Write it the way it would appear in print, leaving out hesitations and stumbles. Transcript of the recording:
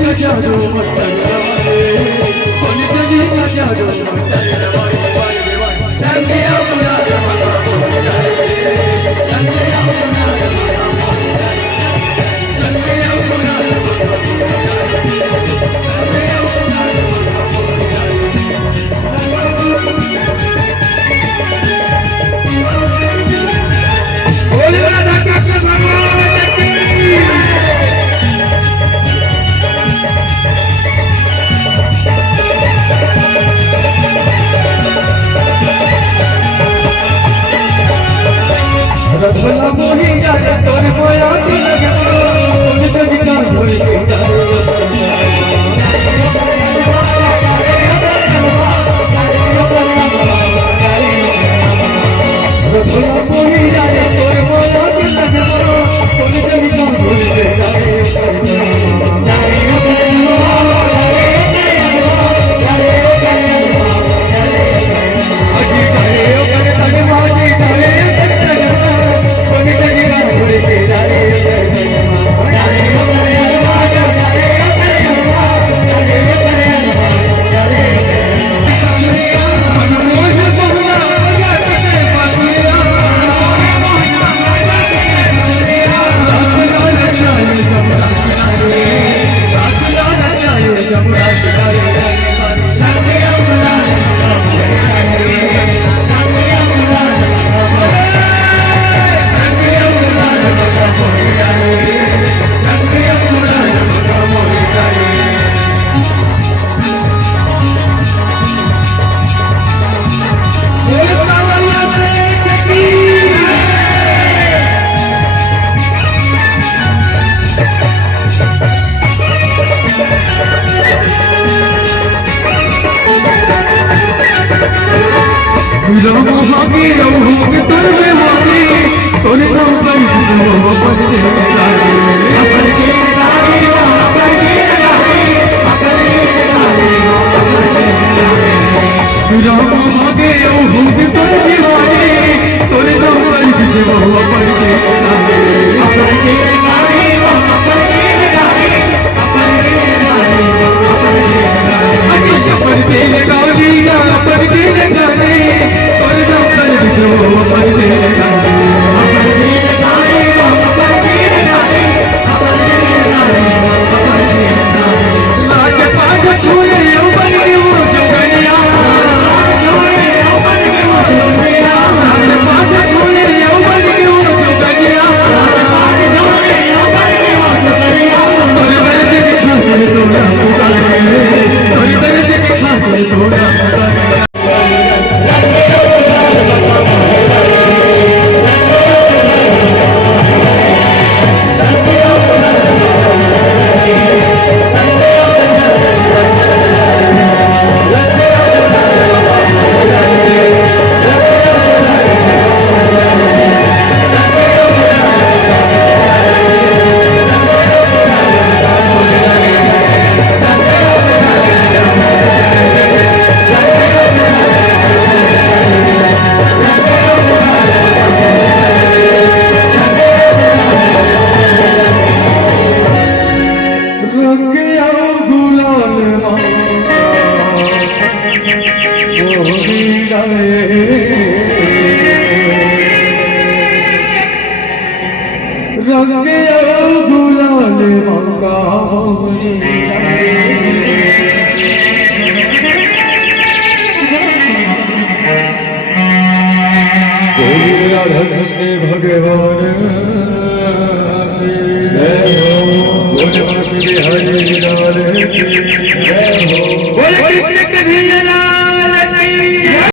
का जादू मस्तानी रवाए पंडित जी का जादू मस्तानी रवाए रंगिया पूरा जमाना बोल जाए रंगिया पूरा जमाना बोल जाए रंगिया पूरा जमाना बोल जाए रंगिया पूरा जमाना बोल जाए बोल राधा कृष्ण भगवान की रसगुल्ला मोही जाए तोर मोया दिल के बोल जगना भूल के जाए रसगुल्ला मोही जाए तोर मोया दिल के बोल जगना भूल के जाए बोले कृष्ण कन्हैया